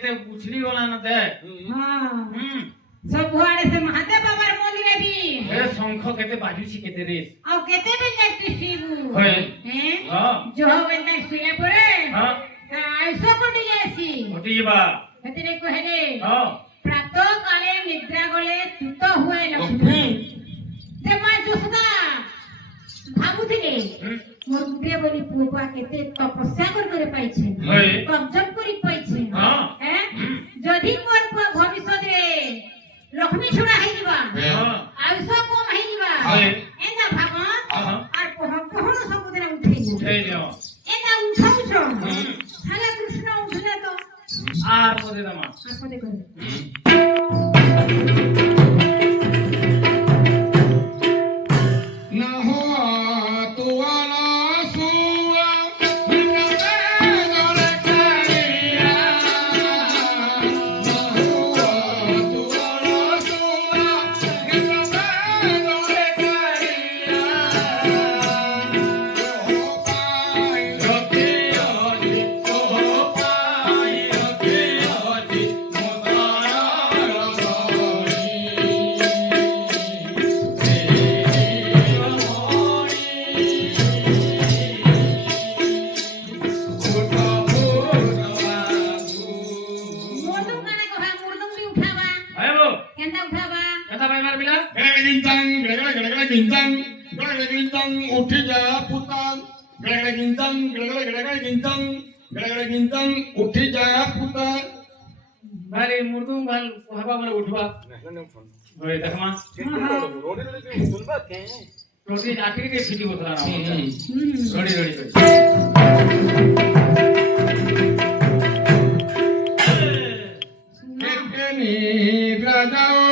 केते उछली वाला न दे हां सब बुआड़े से महादेव बाबार मंदिर भी ए शंख केते बाजुची केते रे आ केते भी जाते शिबू होय हैं हां जो वेंदा सुया परे हां आइसो कोटी जासी कोटी बा हेतरे कहले हां प्रातः काले निद्रा गले तुत हुए लक्ष्मी ते मा जोसदा भाबुथिले मोर गुटे बोली पुआ केते तपस्या कर पाइछे कब्जत करी पाइछे हैं जदी मोर भविष्य रे लक्ष्मी छुड़ा है जीवा आयुष कम है जीवा एंदा भगवान आर कहन सब दिन उठे दियो एंदा उठाउ हाले कृष्ण उठले तो आर पदे दमा आर पदे कर उठी जा पुतान गड़गड़ गिंतन उठी जा पुतान भारी मुर्दुम घाल हवा में उठवा होय देखमा रोटी आखिर के सीटी उतरा ना रोड़ी रोड़ी कर केनी राजाओ